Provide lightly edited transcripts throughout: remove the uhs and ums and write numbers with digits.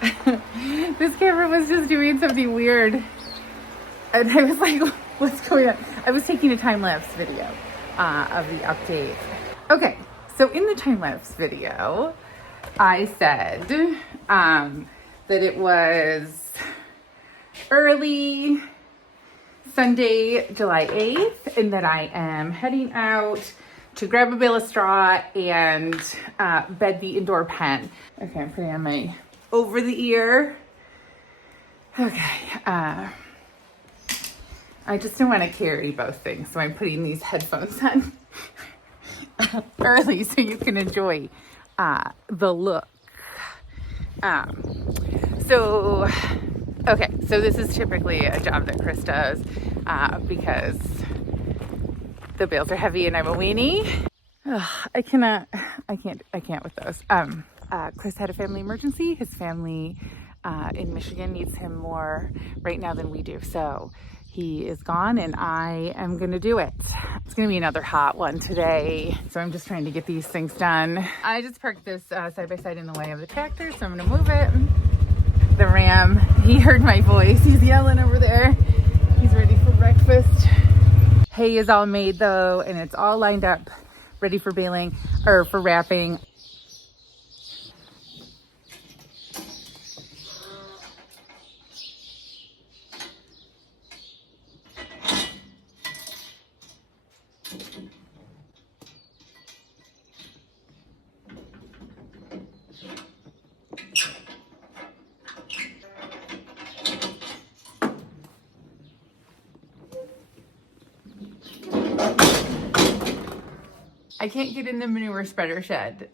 This camera was just doing something weird. And I was like, what's going on? I was taking a time-lapse video of the update. Okay, so in the time-lapse video, I said that it was early Sunday, July 8th, and that I am heading out to grab a bale of straw and bed the indoor pen. Okay, I'm putting on my over the ear. Okay, I just don't want to carry both things, so I'm putting these headphones on early so you can enjoy the look. So this is typically a job that Chris does because the bales are heavy and I'm a weenie. I can't with those. Chris had a family emergency. His family in Michigan needs him more right now than we do. So he is gone and I am going to do it. It's going to be another hot one today. So I'm just trying to get these things done. I just parked this side-by-side in the way of the tractor. So I'm going to move it. The Ram, he heard my voice. He's yelling over there. He's ready for breakfast. Hay is all made though, and it's all lined up, ready for baling or for wrapping. I can't get in the manure spreader shed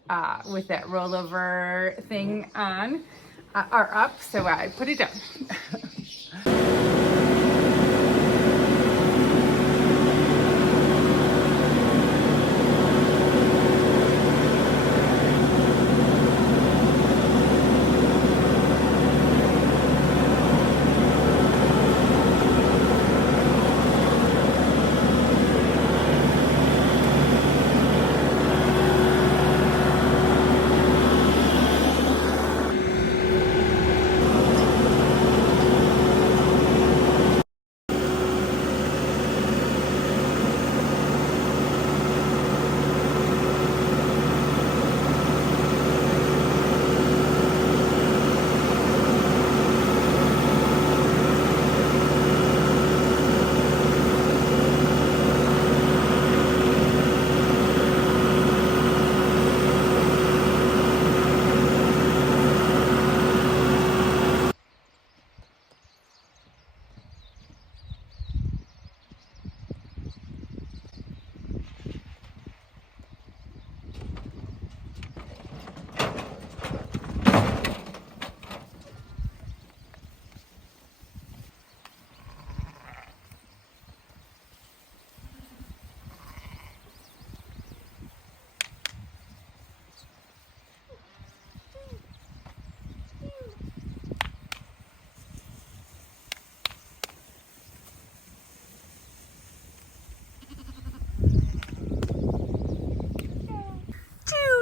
with that rollover thing on or up, so I put it down.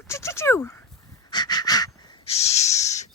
Choo-choo-choo. Shh.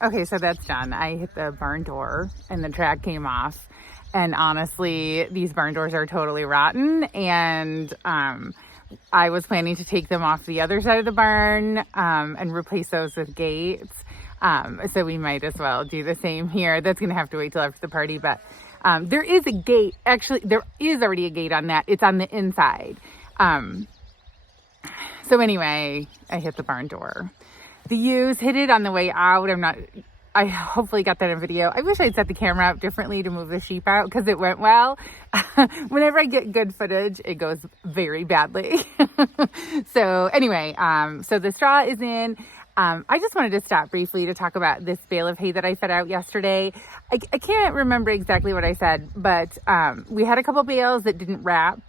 Okay, so that's done. I hit the barn door and the track came off. And honestly, these barn doors are totally rotten. And I was planning to take them off the other side of the barn and replace those with gates. So we might as well do the same here. That's going to have to wait till after the party. But there is a gate. Actually, there is already a gate on that. It's on the inside. So anyway, I hit the barn door. The ewes hit it on the way out. I hopefully got that in video. I wish I'd set the camera up differently to move the sheep out because it went well. Whenever I get good footage, it goes very badly. So anyway, so the straw is in. I just wanted to stop briefly to talk about this bale of hay that I fed out yesterday. I can't remember exactly what I said, but we had a couple bales that didn't wrap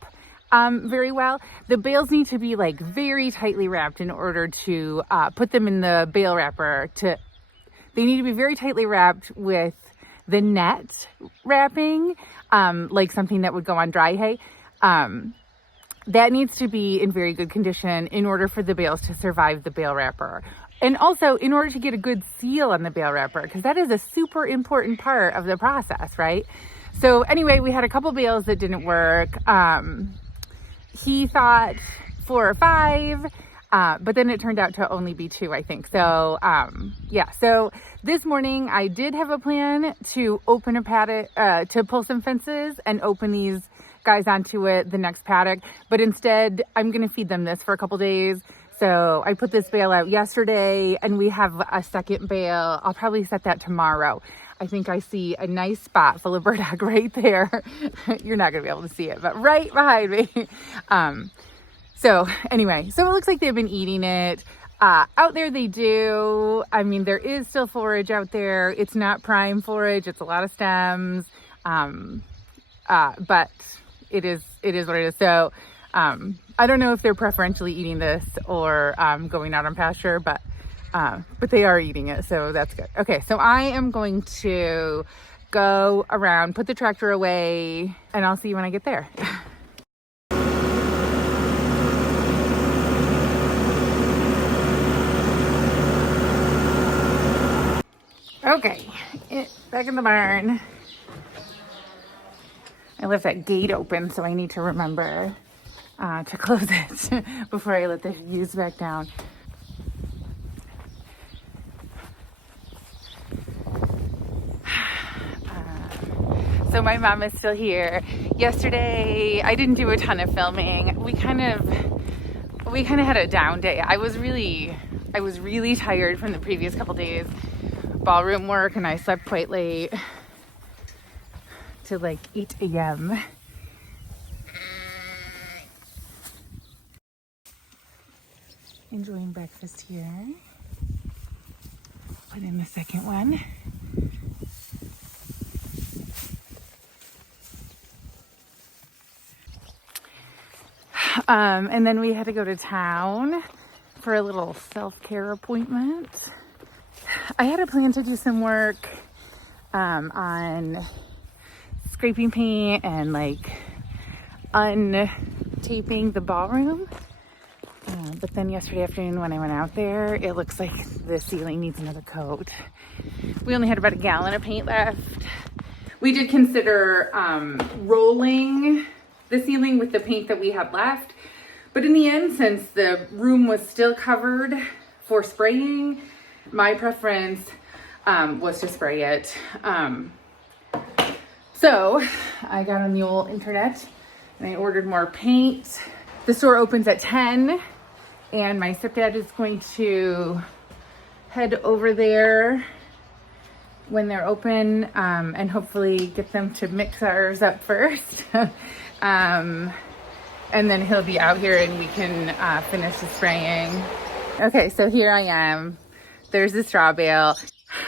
very well. The bales need to be like very tightly wrapped in order to put them in the bale wrapper. They need to be very tightly wrapped with the net wrapping, like something that would go on dry hay. That needs to be in very good condition in order for the bales to survive the bale wrapper. And also in order to get a good seal on the bale wrapper, because that is a super important part of the process, right? So anyway, we had a couple bales that didn't work. He thought 4 or 5, but then it turned out to only be 2, I think. So, yeah. So this morning I did have a plan to open a paddock, to pull some fences and open these guys onto it, the next paddock. But instead, I'm going to feed them this for a couple days. So I put this bale out yesterday and we have a second bale. I'll probably set that tomorrow. I think I see a nice spot full of burdock right there. You're not going to be able to see it, but right behind me. So anyway, so it looks like they've been eating it. Out there they do. I mean, there is still forage out there. It's not prime forage. It's a lot of stems. But it is what it is. So, I don't know if they're preferentially eating this or, going out on pasture, but they are eating it. So that's good. Okay. So I am going to go around, put the tractor away, and I'll see you when I get there. Okay, back in the barn. I left that gate open, so I need to remember to close it before I let the ewes back down. So my mom is still here. Yesterday, I didn't do a ton of filming. We kind of had a down day. I was really tired from the previous couple days. Ballroom work, and I slept quite late to like 8 a.m. Enjoying breakfast here. Put in the second one. And then we had to go to town for a little self-care appointment. I had a plan to do some work on scraping paint and like untaping the ballroom. But then yesterday afternoon when I went out there, it looks like the ceiling needs another coat. We only had about a gallon of paint left. We did consider rolling the ceiling with the paint that we had left. But in the end, since the room was still covered for spraying, my preference was to spray it. So I got on the old internet and I ordered more paint. The store opens at 10 and my stepdad is going to head over there when they're open and hopefully get them to mix ours up first. And then he'll be out here and we can finish the spraying. Okay, so here I am. There's the straw bale.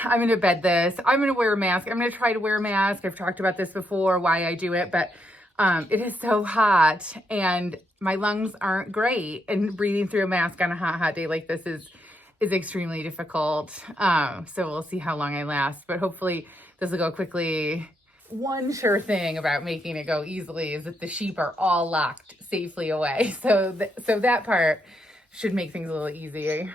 I'm gonna bed this. I'm gonna wear a mask. I'm gonna try to wear a mask. I've talked about this before, why I do it, but it is so hot and my lungs aren't great. And breathing through a mask on a hot day like this is extremely difficult. So we'll see how long I last, but hopefully this will go quickly. One sure thing about making it go easily is that the sheep are all locked safely away. So that part should make things a little easier.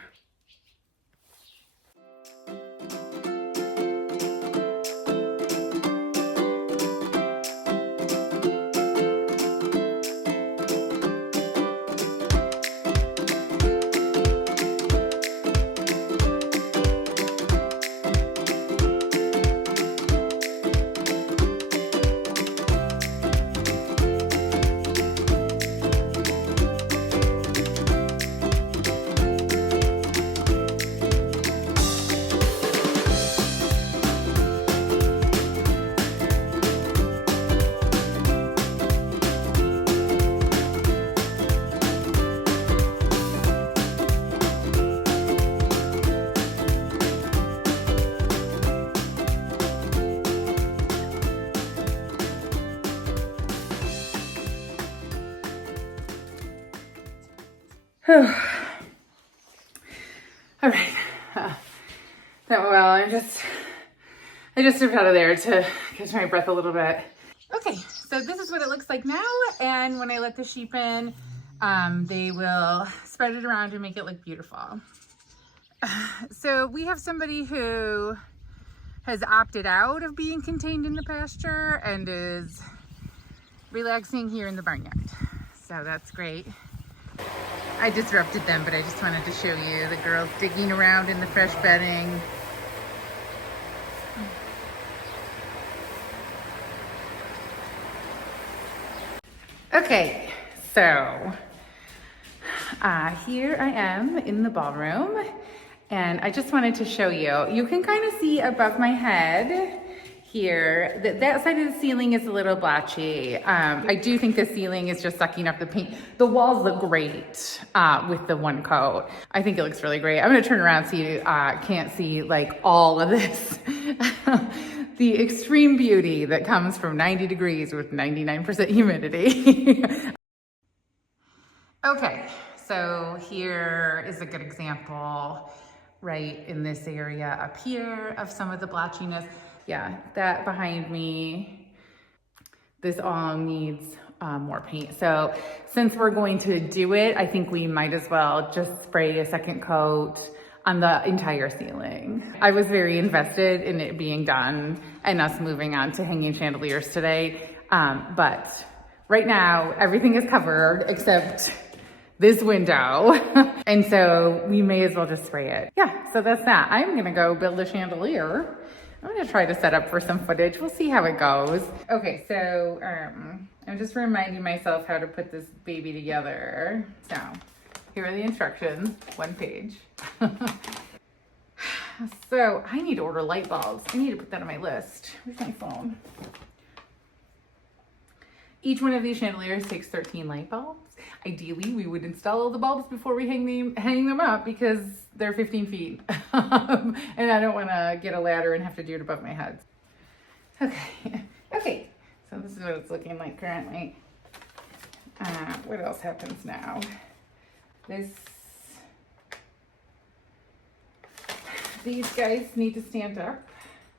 All right. That went well. I just stepped out of there to catch my breath a little bit. Okay, so this is what it looks like now. And when I let the sheep in, they will spread it around and make it look beautiful. So we have somebody who has opted out of being contained in the pasture and is relaxing here in the barnyard. So that's great. I disrupted them, but I just wanted to show you the girls digging around in the fresh bedding. Okay, so here I am in the ballroom, and I just wanted to show you. You can kind of see above my head here that that side of the ceiling is a little blotchy. I do think the ceiling is just sucking up the paint. The walls look great with the one coat. I think it looks really great. I'm gonna turn around so you can't see like all of this. The extreme beauty that comes from 90 degrees with 99% humidity. Okay, so here is a good example right in this area up here of some of the blotchiness. Yeah, that behind me, this all needs more paint. So since we're going to do it, I think we might as well just spray a second coat on the entire ceiling. I was very invested in it being done and us moving on to hanging chandeliers today. But right now, everything is covered except this window. And so we may as well just spray it. Yeah, so that's that. I'm gonna go build a chandelier. I'm gonna try to set up for some footage. We'll see how it goes. Okay, so I'm just reminding myself how to put this baby together. So here are the instructions, one page. So I need to order light bulbs. I need to put that on my list. Where's my phone? Each one of these chandeliers takes 13 light bulbs. Ideally, we would install all the bulbs before we hang them up because they're 15 feet. And I don't want to get a ladder and have to do it above my head. Okay, so this is what it's looking like currently. What else happens now? These guys need to stand up.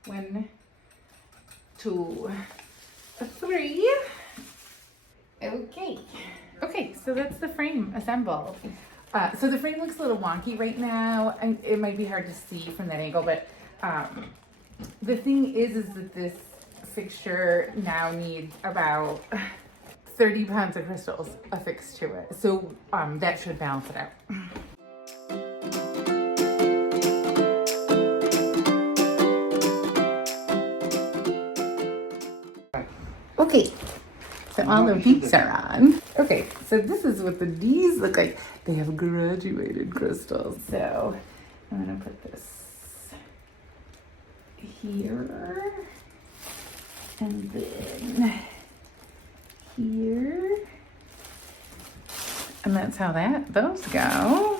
1, 2, 3. Okay, so that's the frame assembled. So the frame looks a little wonky right now, and it might be hard to see from that angle, but the thing is that this fixture now needs about 30 pounds of crystals affixed to it. So that should balance it out. Okay, so all the peaks are on. Okay, so this is what the D's look like. They have graduated crystals. So I'm gonna put this here, and then here, and that's how those go.